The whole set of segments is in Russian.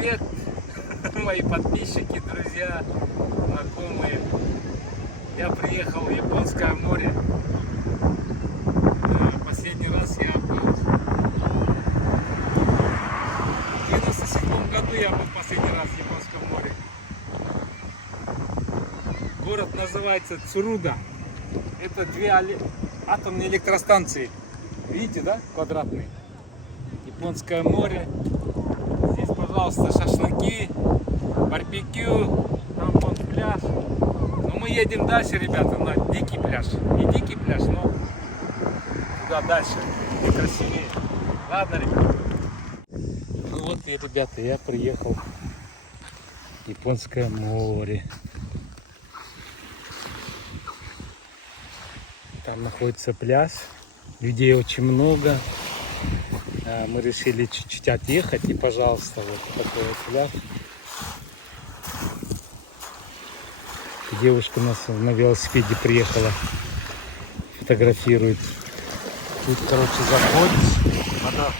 привет, мои подписчики, друзья, знакомые. Я приехал в Японское море. Последний раз я был в 97 году я был последний раз в Японском море. Город называется Цуруда. Это две атомные электростанции. Видите, да? Квадратные. Японское море. Здесь, пожалуйста, шашлыки, барбекю. Там вон пляж. Но мы едем дальше, ребята, на дикий пляж. Не дикий пляж, но туда дальше. И красивее. Ладно, ребята. Ну вот и, ребята, я приехал в Японское море. Там находится пляж. Людей очень много. Мы решили чуть-чуть отъехать. И, пожалуйста, вот такой вот пляж. Девушка у нас на велосипеде приехала. Фотографирует. Тут, короче, заходишь. Вода.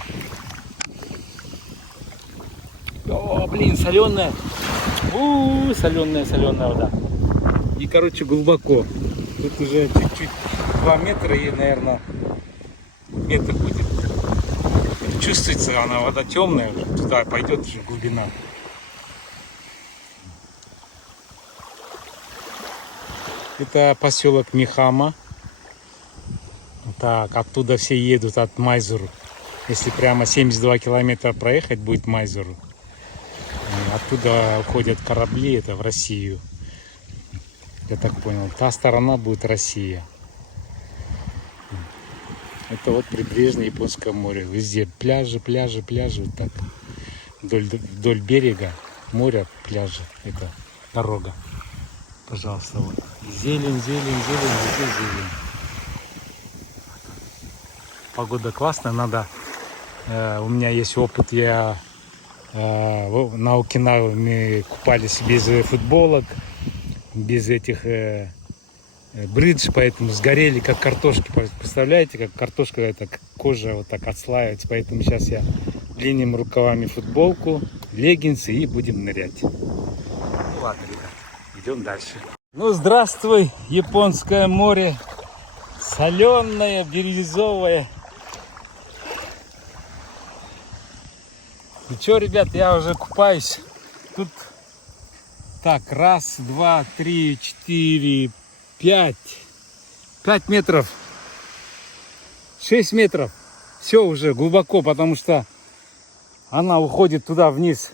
О, блин, соленая. Соленая вода. И, короче, глубоко. Тут уже чуть-чуть 2 метра и, наверное, метр будет. Чувствуется, она вода темная, туда пойдет уже глубина. Это поселок Михама. Так, оттуда все едут от Майзуру. Если прямо 72 километра проехать, будет Майзуру. Оттуда уходят корабли, это в Россию. Я так понял, та сторона будет Россия. Это вот прибрежное Японское море. Везде пляжи, вот так. Вдоль берега моря, пляжи. Это дорога. Пожалуйста, вот. Зелень, везде зелень. Погода классная, надо. У меня есть опыт, я на Окинаве мы купались без футболок, без этих бридж, поэтому сгорели как картошки. Представляете, как картошка, это кожа вот так отслаивается. Поэтому сейчас я длинными рукавами футболку, леггинсы и будем нырять. Ну ладно, ребят, идем дальше. Ну здравствуй, Японское море, соленое, бирюзовое. Ну что, ребят, я уже купаюсь. Тут так, 1, 2, 3, 4, 5 метров, 6 метров. Все уже глубоко, потому что она уходит туда вниз.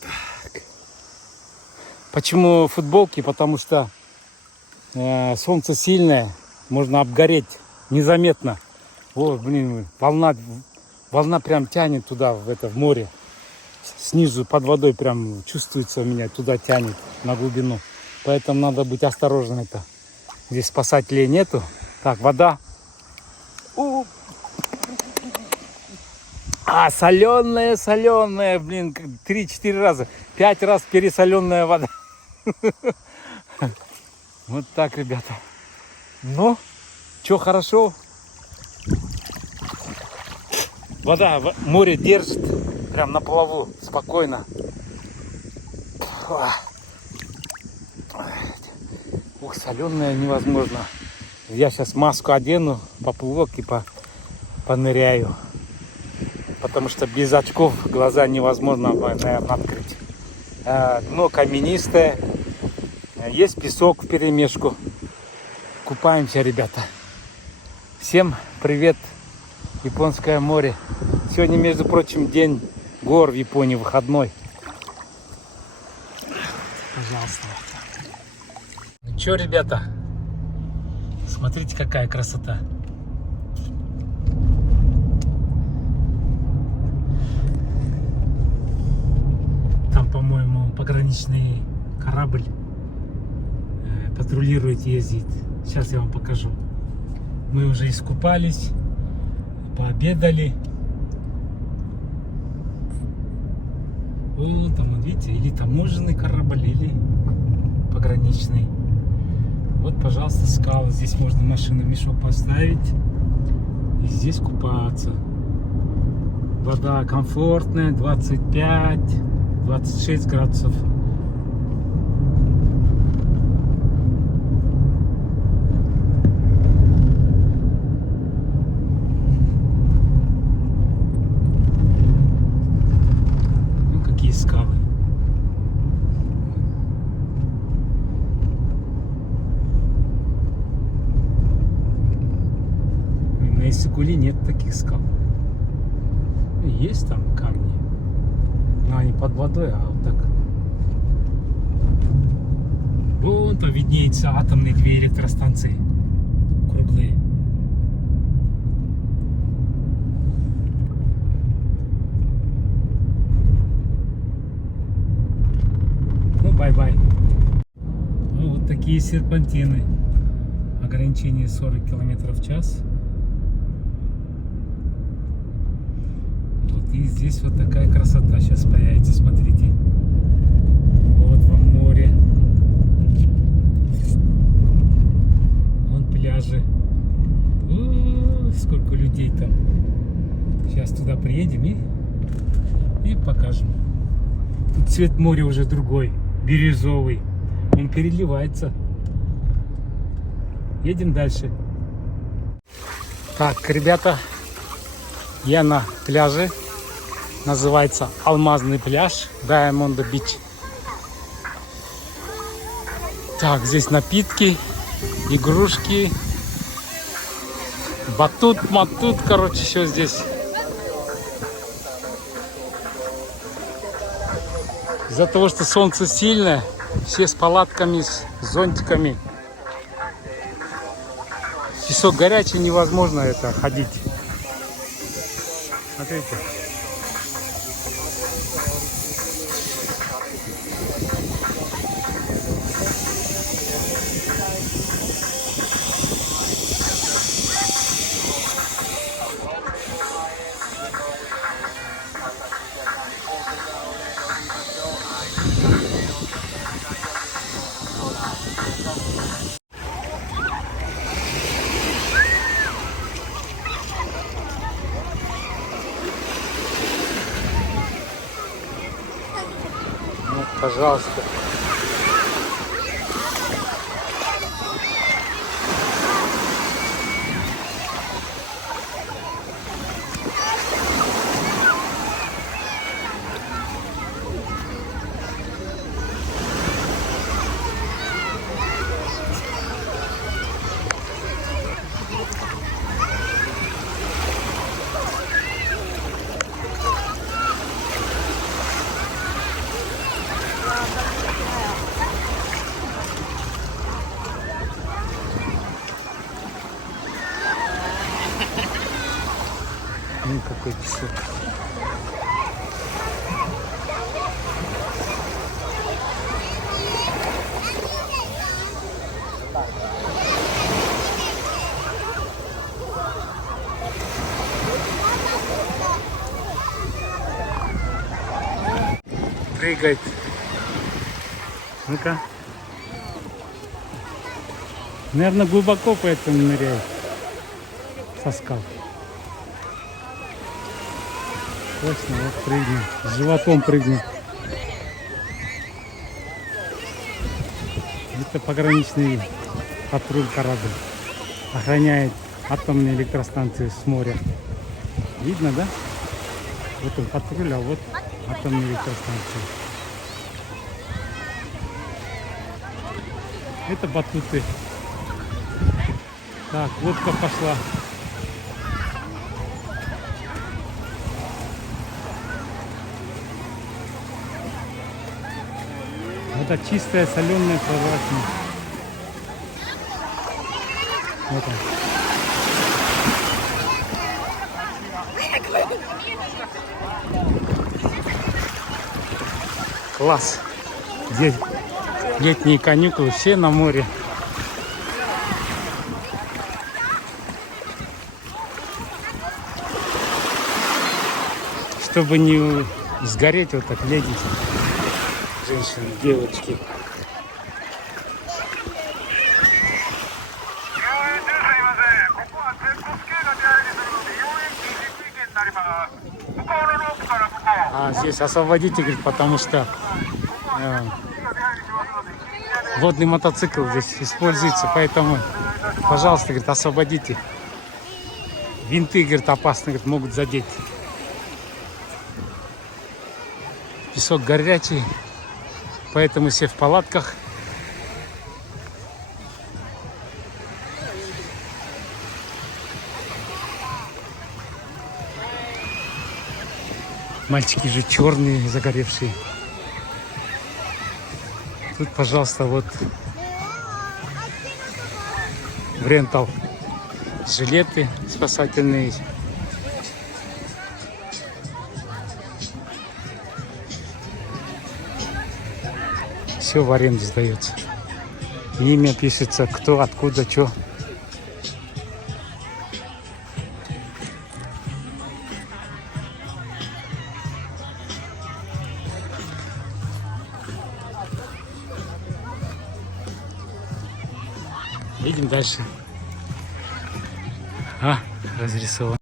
Так. Почему футболки? Потому что солнце сильное, можно обгореть незаметно. О, блин, волна прям тянет туда, в море. Снизу под водой прям чувствуется, у меня туда тянет на глубину. Поэтому надо быть осторожным. Это здесь спасателей нету. Так, вода. Соленая, блин, 3-4 раза. 5 раз пересоленная вода. Вот так, ребята. Ну, что, хорошо? Вода, море держит. Прям на плаву, спокойно. Ух, соленая невозможно. Я сейчас маску одену, поплывок и поныряю. Потому что без очков глаза невозможно, наверное, открыть. Дно каменистое. Есть песок вперемешку. Купаемся, ребята. Всем привет, Японское море. Сегодня, между прочим, день гор в Японии, выходной. Пожалуйста. Ну что, ребята, смотрите, какая красота. Там, по-моему, пограничный корабль патрулирует, ездит. Сейчас я вам покажу. Мы уже искупались, пообедали. Вот там, видите, или таможенный корабль, или пограничный. Вот, пожалуйста, скалы. Здесь можно машину в мешок поставить и здесь купаться. Вода комфортная, 25-26 градусов. Ну, какие скалы. На Иссык-Куле нет таких скал. Есть там камни, но они под водой, а вот так. Вон там виднеются атомные две электростанции круглые. Ну, бай-бай. Ну, вот такие серпантины. Ограничение 40 км в час. И здесь вот такая красота сейчас появится, смотрите. Вот вам море. Вон пляжи. О, сколько людей там. Сейчас туда приедем и покажем. Тут цвет моря уже другой, бирюзовый. Он переливается. Едем дальше. Так, ребята, я на пляже. Называется Алмазный пляж, Diamond Beach. Так, здесь напитки, игрушки, батут, короче, все здесь. Из-за того, что солнце сильное, все с палатками, с зонтиками. Песок горячий, невозможно это ходить. Смотрите. Ну, пожалуйста. Ну, какой песок. Прыгает. Ну-ка. Наверное, глубоко поэтому ныряет. Со скал. Точно, вот прыгнул. С животом прыгнул. Это пограничный патруль корабль. Охраняет атомные электростанции с моря. Видно, да? Вот он патруль, а вот атомные электростанции. Это батуты. Так, лодка пошла. Вода чистая, соленая, прозрачная. Вот он. Класс. Здесь летние каникулы, все на море. Чтобы не сгореть, вот так ледите. Женщины, девочки. здесь освободите, говорит, потому что водный мотоцикл здесь используется, поэтому, пожалуйста, говорит, освободите. Винты, говорит, опасно, говорит, могут задеть. Песок горячий, поэтому все в палатках. Мальчики же черные, загоревшие. Тут, пожалуйста, вот в рентал жилеты спасательные. Все в аренду сдается. Имя пишется, кто, откуда, что. Едем дальше. Разрисован.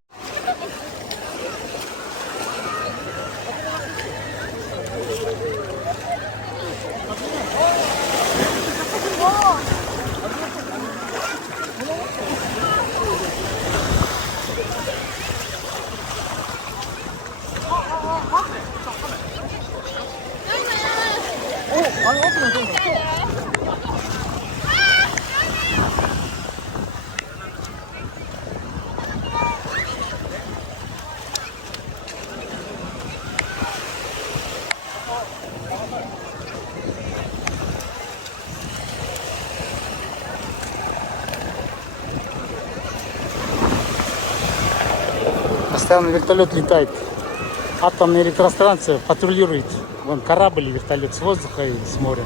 Постоянно вертолет летает. Атомная электростанция патрулирует. Вон корабль и вертолет с воздуха и с моря.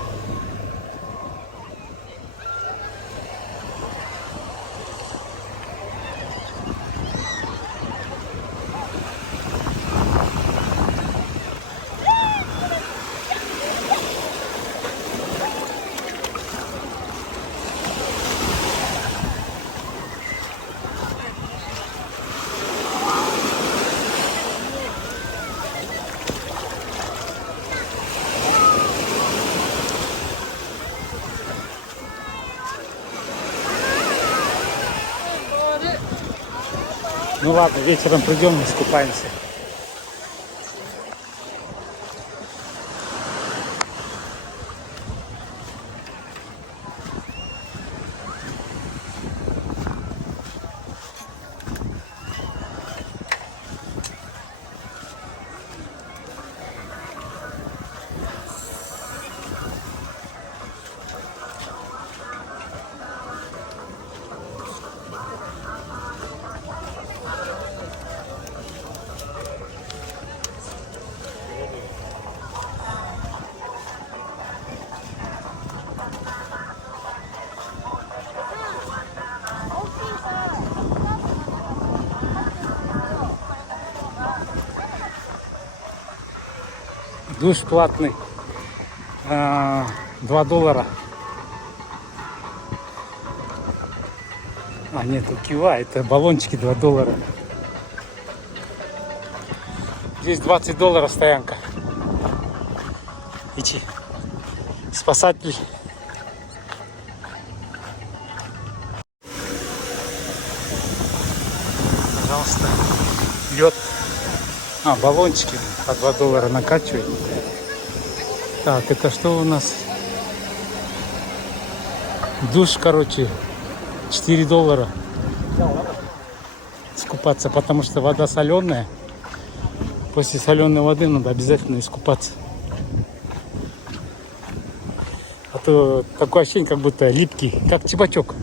Ну ладно, вечером придем, искупаемся. Душ платный, $2. Нет, у Кива это баллончики $2. Здесь $20 стоянка. Идти. Спасатель. Пожалуйста, лед. Баллончики по $2 накачивают. Так, это что у нас? Душ, короче, $4. Искупаться, потому что вода соленая. После соленой воды надо обязательно искупаться. А то такое ощущение, как будто липкий, как чебачок.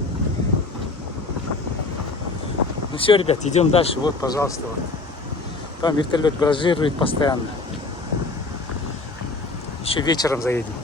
Ну все, ребят, идем дальше. Вот, пожалуйста, вот. Там вертолет бражирует постоянно. Еще вечером заедем.